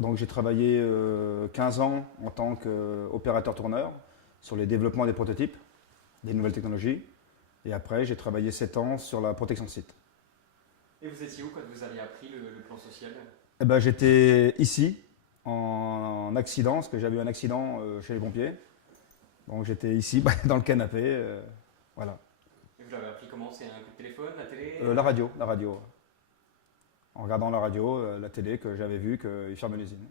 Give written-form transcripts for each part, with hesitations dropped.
Donc j'ai travaillé 15 ans en tant qu'opérateur tourneur sur les développements des prototypes, des nouvelles technologies. Et après, j'ai travaillé 7 ans sur la protection de site. Et vous étiez où quand vous avez appris le plan social? Eh ben, j'étais ici, en accident, parce que j'avais eu un accident chez les pompiers. Donc j'étais ici, dans le canapé. Voilà. Et vous l'avez appris comment? C'est un coup de téléphone, la télé? La radio, la radio. En regardant la radio, la télé, que j'avais vu qu'ils fermaient l'usine.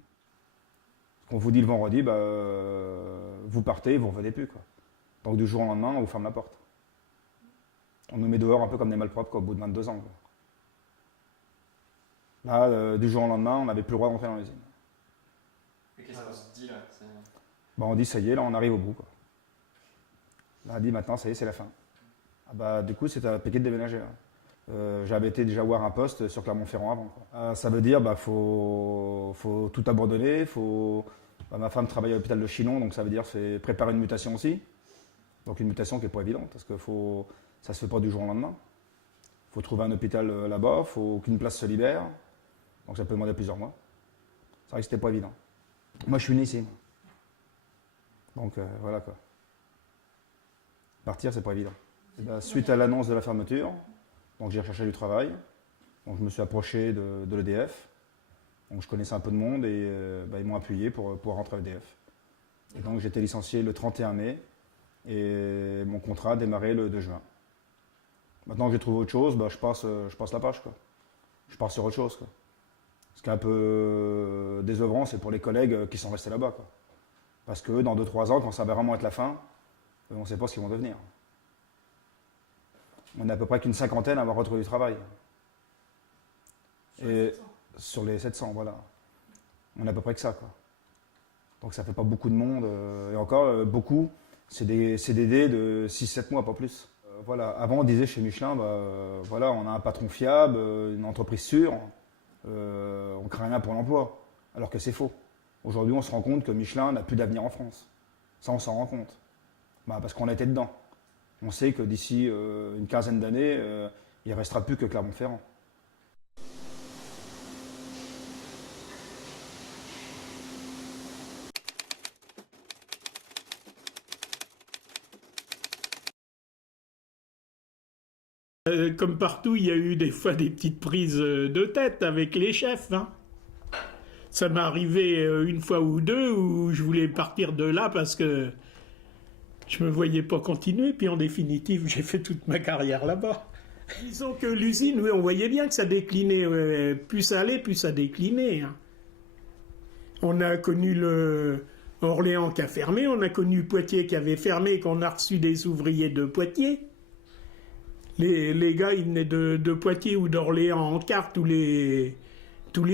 On vous dit le vendredi, vous partez, vous ne revenez plus, quoi. Donc du jour au lendemain, on vous ferme la porte. On nous met dehors un peu comme des malpropres, quoi, au bout de 22 ans, quoi. Là, du jour au lendemain, on n'avait plus le droit d'entrer dans l'usine. Et qu'est-ce qu'on se dit là? On dit, ça y est, là, on arrive au bout, quoi. Là, on dit, maintenant, ça y est, c'est la fin. Du coup, c'était à piquer de déménager, là. J'avais été déjà voir un poste sur Clermont-Ferrand avant, quoi. Ça veut dire, faut tout abandonner, ma femme travaille à l'hôpital de Chinon, donc ça veut dire c'est préparer une mutation aussi. Donc une mutation qui n'est pas évidente, parce que ça ne se fait pas du jour au lendemain. Il faut trouver un hôpital là-bas, il faut qu'une place se libère. Donc ça peut demander plusieurs mois. C'est vrai que c'était pas évident. Moi, je suis né ici. Donc voilà, quoi. Partir, c'est pas évident. Suite à l'annonce de la fermeture, donc j'ai recherché du travail. Donc je me suis approché de l'EDF. Donc je connaissais un peu de monde et ils m'ont appuyé pour pouvoir rentrer à l'EDF. Et donc j'ai été licencié le 31 mai et mon contrat a démarré le 2 juin. Maintenant que j'ai trouvé autre chose, je passe la page, quoi. Je pars sur autre chose, quoi. Ce qui est un peu désœuvrant, c'est pour les collègues qui sont restés là-bas, quoi. Parce que dans 2-3 ans, quand ça va vraiment être la fin, on ne sait pas ce qu'ils vont devenir. On est à peu près qu'une cinquantaine à avoir retrouvé du travail. Et sur les 700, voilà. On est à peu près que ça, quoi. Donc ça fait pas beaucoup de monde. Et encore, beaucoup, c'est des CDD de 6-7 mois, pas plus. Voilà. Avant, on disait chez Michelin, voilà, on a un patron fiable, une entreprise sûre, on craint rien pour l'emploi. Alors que c'est faux. Aujourd'hui, on se rend compte que Michelin n'a plus d'avenir en France. Ça, on s'en rend compte. Parce qu'on a été dedans. On sait que d'ici une quinzaine d'années, il ne restera plus que Clermont-Ferrand. Comme partout, il y a eu des fois des petites prises de tête avec les chefs, hein. Ça m'est arrivé une fois ou deux où je voulais partir de là parce que je me voyais pas continuer. Puis en définitive, j'ai fait toute ma carrière là-bas. Disons que l'usine, oui, on voyait bien que ça déclinait. Plus ça allait, plus ça déclinait, hein. On a connu le Orléans qui a fermé, on a connu Poitiers qui avait fermé, qu'on a reçu des ouvriers de Poitiers. Les gars, ils venaient de Poitiers ou d'Orléans en carte tous les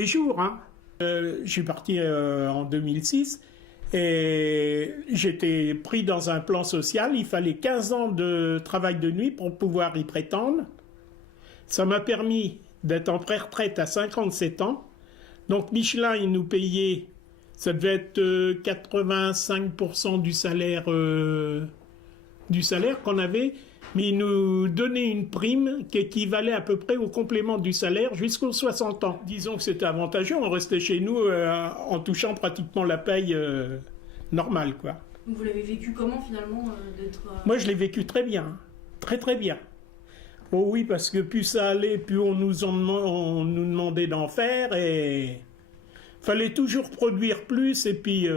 jours, hein. Je suis parti en 2006 et j'étais pris dans un plan social. Il fallait 15 ans de travail de nuit pour pouvoir y prétendre. Ça m'a permis d'être en pré-retraite à 57 ans. Donc Michelin, il nous payait, ça devait être 85% du salaire qu'on avait. Mais il nous donnait une prime qui équivalait à peu près au complément du salaire jusqu'aux 60 ans. Disons que c'était avantageux, on restait chez nous en touchant pratiquement la paye normale, quoi. Donc vous l'avez vécu comment finalement d'être... Moi je l'ai vécu très bien, très très bien. Oh oui, parce que plus ça allait, plus on nous demandait d'en faire et fallait toujours produire plus et puis...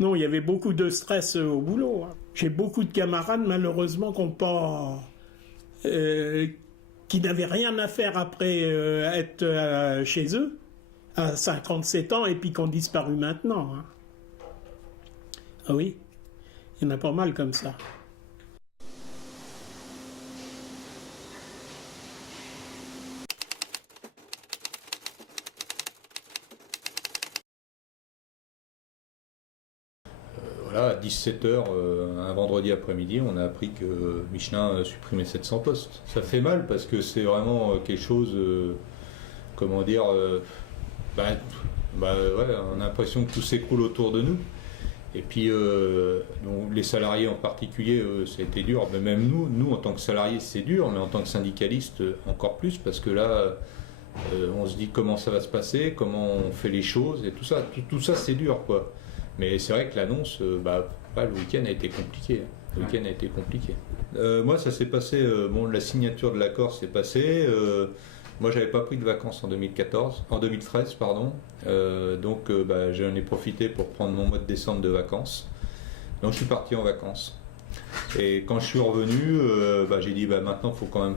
Non, il y avait beaucoup de stress au boulot, hein. J'ai beaucoup de camarades, malheureusement, qui n'avaient rien à faire après être chez eux, à 57 ans, et puis qui ont disparu maintenant, hein. Ah oui, il y en a pas mal comme ça. Voilà, à 17 h, un vendredi après-midi, on a appris que Michelin supprimait 700 postes. Ça fait mal parce que c'est vraiment quelque chose, comment dire, ouais, on a l'impression que tout s'écroule autour de nous. Et puis, donc, les salariés en particulier, ça a été dur. Mais même nous en tant que salariés, c'est dur, mais en tant que syndicalistes, encore plus, parce que là, On se dit comment ça va se passer, comment on fait les choses, et tout ça. Tout ça, c'est dur, quoi. Mais c'est vrai que l'annonce, le week-end a été compliqué. Le week-end a été compliqué. Moi, ça s'est passé, la signature de l'accord s'est passée. Moi, j'avais pas pris de vacances en 2013, pardon. Donc, j'en ai profité pour prendre mon mois de décembre de vacances. Donc, je suis parti en vacances. Et quand je suis revenu, j'ai dit maintenant, il faut quand même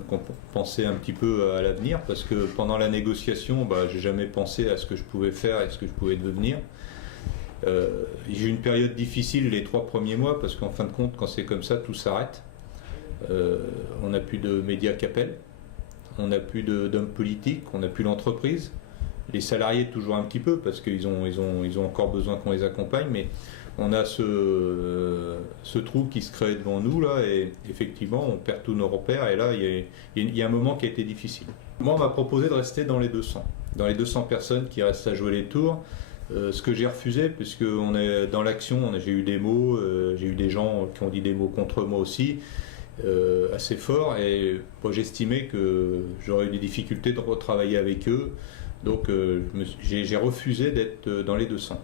penser un petit peu à l'avenir, parce que pendant la négociation, j'ai jamais pensé à ce que je pouvais faire et ce que je pouvais devenir. J'ai eu une période difficile les 3 premiers mois, parce qu'en fin de compte, quand c'est comme ça, tout s'arrête. On n'a plus de médias qui appellent, on n'a plus d'hommes politiques, on n'a plus l'entreprise. Les salariés toujours un petit peu, parce qu'ils ont encore besoin qu'on les accompagne, mais on a ce trou qui se crée devant nous là, et effectivement on perd tous nos repères, et là il y a un moment qui a été difficile. Moi, on m'a proposé de rester dans les 200 personnes qui restent à jouer les tours, ce que j'ai refusé, puisque on est dans l'action. J'ai eu des mots, j'ai eu des gens qui ont dit des mots contre moi aussi, assez forts, et moi j'estimais que j'aurais eu des difficultés de retravailler avec eux, donc j'ai refusé d'être dans les 200.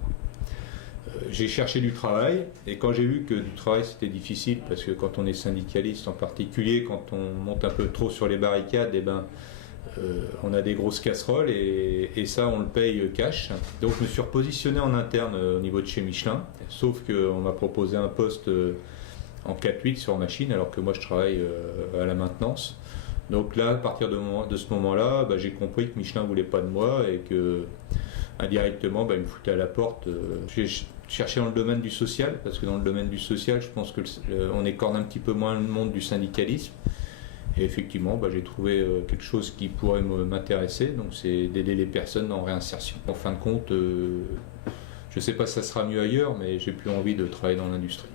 J'ai cherché du travail, et quand j'ai vu que du travail c'était difficile, parce que quand on est syndicaliste en particulier, quand on monte un peu trop sur les barricades, on a des grosses casseroles, et ça on le paye cash. Donc je me suis repositionné en interne au niveau de chez Michelin, sauf qu'on m'a proposé un poste en 4-8 sur machine, alors que moi je travaille à la maintenance. Donc là, à partir de ce moment-là, j'ai compris que Michelin ne voulait pas de moi, et que indirectement il me foutait à la porte. J'ai cherché dans le domaine du social, parce que dans le domaine du social, je pense qu'on écorne un petit peu moins le monde du syndicalisme. Et effectivement, j'ai trouvé quelque chose qui pourrait m'intéresser, donc c'est d'aider les personnes en réinsertion. En fin de compte, je ne sais pas si ça sera mieux ailleurs, mais j'ai plus envie de travailler dans l'industrie.